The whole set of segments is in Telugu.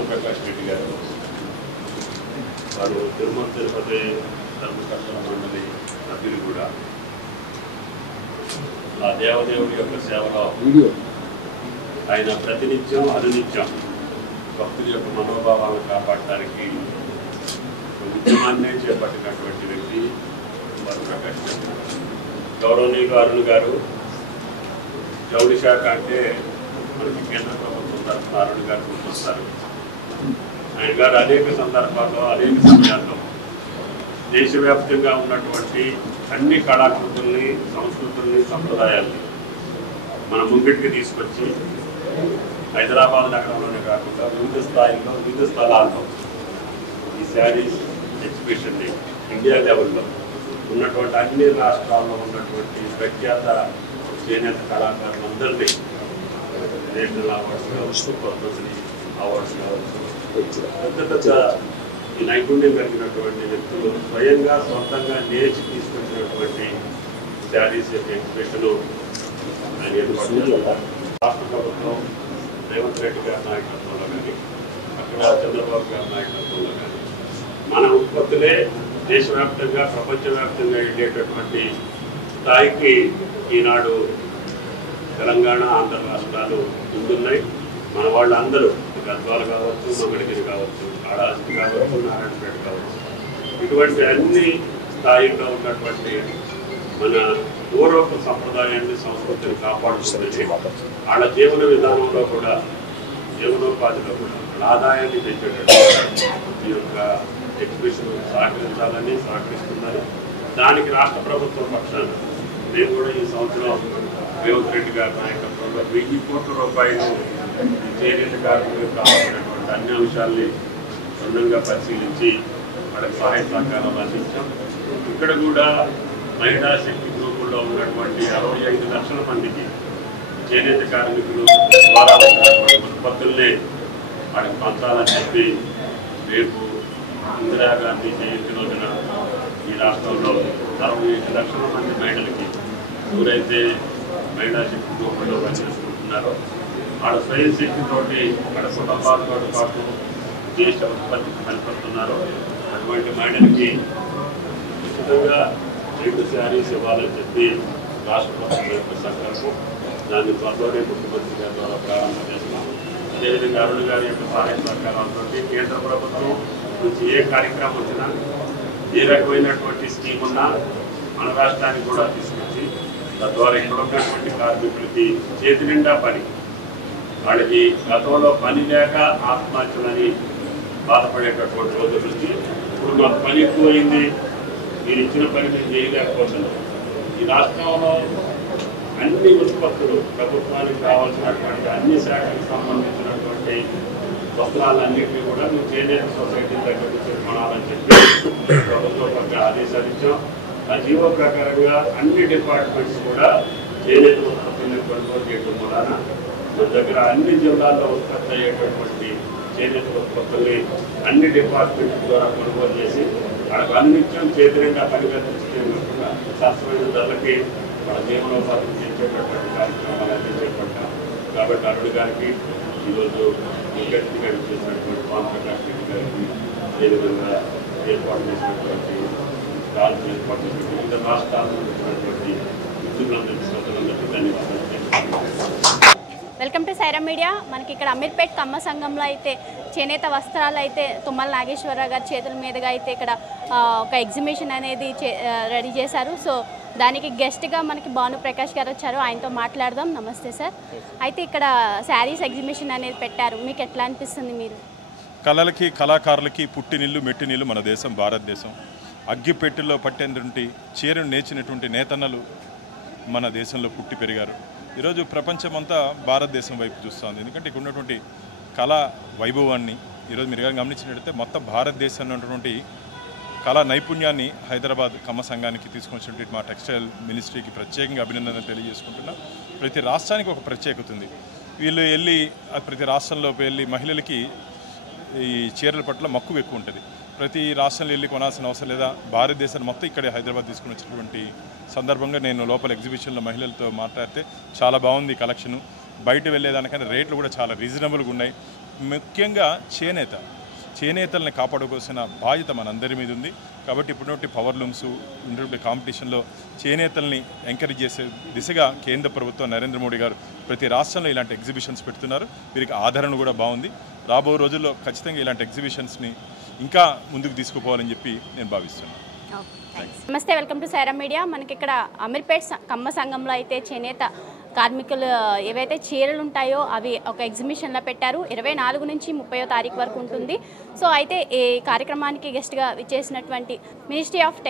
రామప్రకాష్ రెడ్డి గారు వారు తిరుమల తిరుపతి ధర్మకర్తల మండలి సభ్యులు కూడా ఆ దేవదేవుడి యొక్క సేవలో ఆయన ప్రతినిత్యం అనునిత్యం భక్తుల యొక్క మనోభావాలను కాపాడటానికి ఉద్యమాన్నే చేపట్టినటువంటి వ్యక్తి ప్రకాష్ రెడ్డి. గౌరవనీయులు అరుణ్ గారు జౌళి శాఖ అంటే మనకి కేంద్ర ప్రభుత్వం తరఫున అరుణ్ గారు గుర్తొస్తారు. ఆయన గారు అనేక సందర్భాల్లో అనేక సమయాల్లో దేశవ్యాప్తంగా ఉన్నటువంటి అన్ని కళాకృతుల్ని, సంస్కృతుల్ని, సంప్రదాయాల్ని మన ముంగిటికి తీసుకొచ్చి హైదరాబాద్ నగరంలోనే కాకుండా వివిధ స్థాయిల్లో వివిధ స్థలాల్లో ఈ శారీస్ ఎగ్జిబిషన్ని ఇండియా లెవెల్లో ఉన్నటువంటి అన్ని రాష్ట్రాల్లో ఉన్నటువంటి ప్రఖ్యాత చేనేత కళాకారులందరినీ నేషనల్ అవార్డ్స్ కావచ్చు, పద్మశ్రీ అవార్డ్స్ కావచ్చు, పెద్ద పెద్ద ఈ నైపుణ్యం కలిగినటువంటి వ్యక్తులు స్వయంగా సొంతంగా నేర్చి తీసుకొచ్చినటువంటి శారీస్ యొక్క ఎగ్జిబిషన్ ఆయన ఏర్పాటు చేస్తారు. రాష్ట్ర ప్రభుత్వం రేవంత్ రెడ్డి గారి నాయకత్వంలో కానీ అక్కడ చంద్రబాబు గారి నాయకత్వంలో కానీ మన ఉత్పత్తులే దేశవ్యాప్తంగా ప్రపంచవ్యాప్తంగా వెళ్ళేటటువంటి స్థాయికి ఈనాడు తెలంగాణ, ఆంధ్ర రాష్ట్రాలు ముందున్నాయి. మన వాళ్ళందరూ గద్వాలు కావచ్చు, మంగళగిరి కావచ్చు, కాళహస్తి కావచ్చు, నారాయణపేట కావచ్చు, ఇటువంటి అన్ని స్థాయిలో ఉన్నటువంటి మన పూర్వపు సంప్రదాయాన్ని, సంస్కృతిని కాపాడుతుంది. వాళ్ళ జీవన విధానంలో కూడా, జీవనోపాధిలో కూడా ఆదాయాన్ని పెంచేటట్టు ఈ యొక్క ఎగ్జిబిషన్ సహకరించాలని సహకరిస్తున్నారు. దానికి రాష్ట్ర ప్రభుత్వం పక్షాన మేము కూడా ఈ సంవత్సరం రేవంత్ రెడ్డి గారి నాయకత్వంలో 1000 కోట్ల రూపాయలు చేనేత కార్మికులకు కావాల్సినటువంటి అన్ని అంశాల్ని క్షుణ్ణంగా పరిశీలించి వాళ్ళకి సహాయ సహకారాలు అందించాం. ఇక్కడ కూడా మహిళా శక్తి గ్రూపుల్లో ఉన్నటువంటి 65 లక్షల మందికి చేనేత కార్మికులు ద్వారా ఉత్పత్తుల్ని వాళ్ళకి పంచాలని చెప్పి రేపు ఇందిరాగాంధీ జయంతి రోజున ఈ రాష్ట్రంలో 65 లక్షల మంది మహిళలకి ఎవరైతే మహిళా శక్తి గ్రూపుల్లో పనిచేసుకుంటున్నారో వాళ్ళ స్వయం శక్తితోటి వాళ్ళ కుటుంబాలతో పాటు దేశ ఉత్పత్తికి పనిపడుతున్నారో అటువంటి మహిళలకి ఉచితంగా 2 శారీస్ ఇవ్వాలని చెప్పి రాష్ట్ర ప్రభుత్వం యొక్క సంకల్పం. దాన్ని త్వరలోనే ముఖ్యమంత్రి గారి ద్వారా ప్రారంభం చేస్తున్నాం. అదేవిధంగా అరుణ్ గారి యొక్క సహాయ సహకారాలతో కేంద్ర ప్రభుత్వం నుంచి ఏ కార్యక్రమం వచ్చినా, ఏ రకమైనటువంటి స్కీమ్ ఉన్నా మన రాష్ట్రానికి కూడా తీసుకొచ్చి తద్వారా ఇక్కడ ఉన్నటువంటి కార్మికులకి చేతి నిండా పని, వాళ్ళకి గతంలో పని లేక ఆత్మహత్యలని బాధపడేటటువంటి రోజుల నుంచి ఇప్పుడు మాకు పని ఎక్కువైంది, మీరు ఇచ్చిన పని మేము చేయలేకపోతున్నాం. ఈ రాష్ట్రంలో అన్ని ఉత్పత్తులు ప్రభుత్వానికి కావాల్సినటువంటి అన్ని శాఖలకు సంబంధించినటువంటి వస్త్రాలన్నింటినీ కూడా మేము చేనేత సొసైటీ దగ్గర నుంచి కొనాలని చెప్పి ప్రభుత్వం పక్క ఆదేశాలు ఇచ్చాం. ఆ జీవో ప్రకారంగా అన్ని డిపార్ట్మెంట్స్ కూడా చేనేత ఉత్పత్తుల్ని కొనుగోలు చేయడం వలన మన దగ్గర అన్ని జిల్లాల్లో ఉత్పత్తి అయ్యేటటువంటి చేనేత ఉత్పత్తుల్ని అన్ని డిపార్ట్మెంట్స్ ద్వారా కొనుగోలు చేసి వాళ్ళకి అన్నిత్యం చేతిగా పరిగణించకుండా శాస్త్రమైన ధరలకి వాళ్ళ జీవనోపాధి చేసేటటువంటి కార్యక్రమాలు అన్ని చేపట్టాం. కాబట్టి అరుణ్ గారికి ఈరోజు ముఖ్య అతిథిగా చేసినటువంటి రామప్రకాష్ రెడ్డి గారికి, అదేవిధంగా ఏర్పాటు చేసినటువంటి రాజు ఏర్పాటు చేసినటువంటి వివిధ రాష్ట్రాల్లో వచ్చినటువంటి మిత్రులందరికీ, శ్రోతలందరికీ ధన్యవాదాలు. Welcome to Saira media. మనకి ఇక్కడ అమీర్పేట్ కమ్మ సంఘంలో అయితే చేనేత వస్త్రాలు అయితే తుమ్మల నాగేశ్వరరావు గారి చేతుల మీదుగా అయితే ఇక్కడ ఒక ఎగ్జిబిషన్ అనేది రెడీ చేశారు. సో దానికి గెస్ట్గా మనకి భానుప్రకాష్ గారు వచ్చారు, ఆయనతో మాట్లాడదాం. నమస్తే సార్. అయితే ఇక్కడ శారీస్ ఎగ్జిబిషన్ అనేది పెట్టారు, మీకు ఎట్లా అనిపిస్తుంది? మీరు కళలకి, కళాకారులకి పుట్టినిల్లు, మెట్టినిల్లు మన దేశం, భారతదేశం. అగ్గిపెట్టెల్లో పట్టేటువంటి చీరను నేర్చినటువంటి నేతన్నలు మన దేశంలో పుట్టి పెరిగారు. ఈరోజు ప్రపంచమంతా భారతదేశం వైపు చూస్తుంది. ఎందుకంటే ఇక్కడ ఉన్నటువంటి కళా వైభవాన్ని ఈరోజు మీరు గమనించినట్లయితే మొత్తం భారతదేశంలో ఉన్నటువంటి కళా నైపుణ్యాన్ని హైదరాబాద్ కమ్మ సంఘానికి తీసుకొచ్చినటువంటి మా టెక్స్టైల్ మినిస్ట్రీకి ప్రత్యేకంగా అభినందనలు తెలియజేసుకుంటున్నా. ప్రతి రాష్ట్రానికి ఒక ప్రత్యేకత ఉంది. వీళ్ళు వెళ్ళి ప్రతి రాష్ట్రంలో వెళ్ళి మహిళలకి ఈ చీరల పట్ల మక్కువ ఎక్కువ ఉంటుంది. ప్రతి రాష్ట్రంలో వెళ్ళి కొనాల్సిన అవసరం లేదా. భారతదేశాన్ని మొత్తం ఇక్కడే హైదరాబాద్ తీసుకుని వచ్చినటువంటి సందర్భంగా నేను లోపల ఎగ్జిబిషన్లో మహిళలతో మాట్లాడితే చాలా బాగుంది కలెక్షను. బయట వెళ్ళేదానికన్నా రేట్లు కూడా చాలా రీజనబుల్గా ఉన్నాయి. ముఖ్యంగా చేనేతల్ని కాపాడుకోవాల్సిన బాధ్యత మనందరి మీద ఉంది. కాబట్టి ఇప్పుడున్నటువంటి పవర్ లూమ్స్ ఉన్నటువంటి కాంపిటీషన్లో చేనేతల్ని ఎంకరేజ్ చేసే దిశగా కేంద్ర ప్రభుత్వం నరేంద్ర మోడీ గారు ప్రతి రాష్ట్రంలో ఇలాంటి ఎగ్జిబిషన్స్ పెడుతున్నారు. వీరికి ఆదరణ కూడా బాగుంది. రాబో రోజుల్లో ఖచ్చితంగా ఇలాంటి ఎగ్జిబిషన్స్ని ఇంకా ముందుకు తీసుకుపోవాలని చెప్పి నేను భావిస్తున్నాను. నమస్తే, వెల్కమ్ టు సైరా మీడియా. మనకి ఇక్కడ అమీర్పేట్ కమ్మ సంఘంలో అయితే చేనేత కార్మికులు ఏవైతే చీరలు ఉంటాయో అవి ఒక ఎగ్జిబిషన్లో పెట్టారు. 24 నుంచి 30వ తారీఖు వరకు ఉంటుంది. సో అయితే ఈ కార్యక్రమానికి గెస్ట్గా విచ్చేసినటువంటి మినిస్ట్రీ ఆఫ్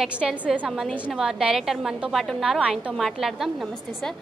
టెక్స్టైల్స్ సంబంధించిన డైరెక్టర్ మనతో పాటు ఉన్నారు. ఆయనతో మాట్లాడదాం. నమస్తే సార్.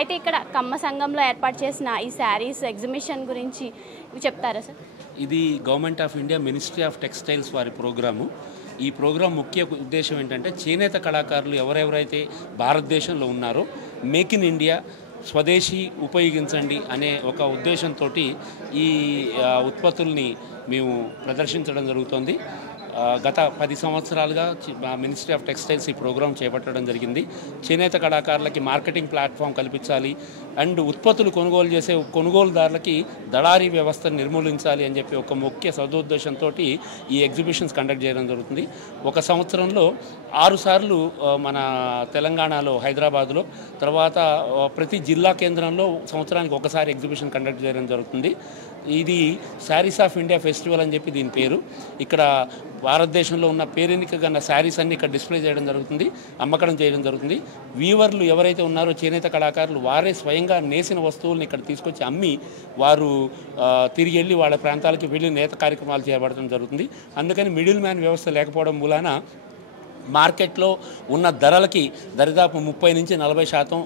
అయితే ఇక్కడ కమ్మ సంఘంలో ఏర్పాటు చేసిన ఈ శారీస్ ఎగ్జిబిషన్ గురించి చెప్తారా సార్? ఇది government of India ministry of textiles వారి ప్రోగ్రాము. ఈ ప్రోగ్రాం ముఖ్య ఉద్దేశం ఏంటంటే చేనేత కళాకారులు ఎవరెవరైతే భారతదేశంలో ఉన్నారో మేక్ ఇన్ ఇండియా, స్వదేశీ ఉపయోగించండి అనే ఒక ఉద్దేశంతో ఈ ఉత్పత్తుల్ని మేము ప్రదర్శించడం జరుగుతుంది. గత 10 సంవత్సరాలుగా మినిస్ట్రీ ఆఫ్ టెక్స్టైల్స్ ఈ ప్రోగ్రాం చేపట్టడం జరిగింది. చేనేత కళాకారులకి మార్కెటింగ్ ప్లాట్ఫామ్ కల్పించాలి అండ్ ఉత్పత్తులు కొనుగోలు చేసే కొనుగోలుదారులకి దళారీ వ్యవస్థను నిర్మూలించాలి అని చెప్పి ఒక ముఖ్య సదుద్దేశంతో ఈ ఎగ్జిబిషన్స్ కండక్ట్ చేయడం జరుగుతుంది. ఒక సంవత్సరంలో 6 సార్లు మన తెలంగాణలో హైదరాబాద్లో, తర్వాత ప్రతి జిల్లా కేంద్రంలో సంవత్సరానికి ఒకసారి ఎగ్జిబిషన్ కండక్ట్ చేయడం జరుగుతుంది. ఇది శారీస్ ఆఫ్ ఇండియా ఫెస్టివల్ అని చెప్పి దీని పేరు. ఇక్కడ భారతదేశంలో ఉన్న పేరెన్నికగన్న శారీస్ అన్ని ఇక్కడ డిస్ప్లే చేయడం జరుగుతుంది, అమ్మకం చేయడం జరుగుతుంది. వీవర్లు ఎవరైతే ఉన్నారో చేనేత కళాకారులు వారే స్వయంగా నేసిన వస్తువులను ఇక్కడ తీసుకొచ్చి అమ్మి వారు తిరిగి వెళ్ళి వాళ్ళ ప్రాంతాలకి వెళ్ళి నేత కార్యక్రమాలు చేపట్టడం జరుగుతుంది. అందుకని మిడిల్ మ్యాన్ వ్యవస్థ లేకపోవడం మూలాన మార్కెట్లో ఉన్న ధరలకి దరిదాపు 30 నుంచి 40%,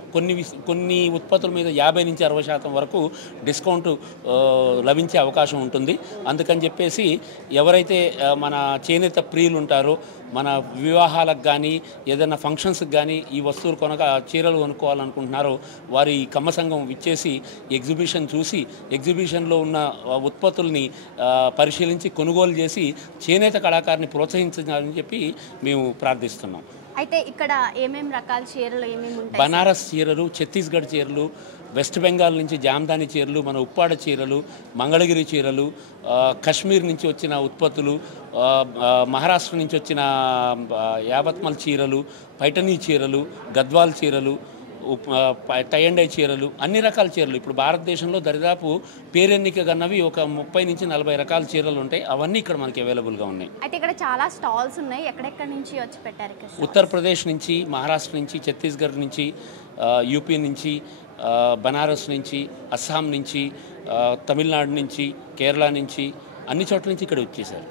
కొన్ని ఉత్పత్తుల మీద 50 నుంచి 60% వరకు డిస్కౌంట్ లభించే అవకాశం ఉంటుంది. అందుకని చెప్పేసి ఎవరైతే మన చేనేత ప్రియులు ఉంటారో, మన వివాహాలకు కానీ ఏదైనా ఫంక్షన్స్కి కానీ ఈ వస్తువులు చీరలు కొనుక్కోవాలనుకుంటున్నారో వారు ఈ కమ్మ సంఘం ఇచ్చేసి ఎగ్జిబిషన్ చూసి ఎగ్జిబిషన్లో ఉన్న ఉత్పత్తుల్ని పరిశీలించి కొనుగోలు చేసి చేనేత కళాకారుని ప్రోత్సహించాలని చెప్పి మేము ప్రార్థిస్తున్నాం. అయితే ఇక్కడ ఏమేమి రకాల చీరలు ఏమేమి ఉంటాయి? బనారస్ చీరలు, ఛత్తీస్గఢ్ చీరలు, వెస్ట్ బెంగాల్ నుంచి జామ్దాని చీరలు, మన ఉప్పాడ చీరలు, మంగళగిరి చీరలు, కశ్మీర్ నుంచి వచ్చిన ఉత్పత్తులు, మహారాష్ట్ర నుంచి వచ్చిన యావత్మల్ చీరలు, పైఠనీ చీరలు, గద్వాల్ చీరలు, టై అండ్ డై చీరలు, అన్ని రకాల చీరలు. ఇప్పుడు భారతదేశంలో దరిదాపు పేరెన్నిక గన్నవి ఒక 30 నుంచి 40 రకాల చీరలు ఉంటాయి. అవన్నీ ఇక్కడ మనకి అవైలబుల్గా ఉన్నాయి. అయితే ఇక్కడ చాలా స్టాల్స్ ఉన్నాయి. ఎక్కడెక్కడి నుంచి వచ్చి పెట్టారు? ఉత్తరప్రదేశ్ నుంచి, మహారాష్ట్ర నుంచి, ఛత్తీస్గఢ్ నుంచి, యూపీ నుంచి, బనారస్ నుంచి, అస్సాం నుంచి, తమిళనాడు నుంచి, కేరళ నుంచి, అన్ని చోట్ల నుంచి ఇక్కడ వచ్చేసారు.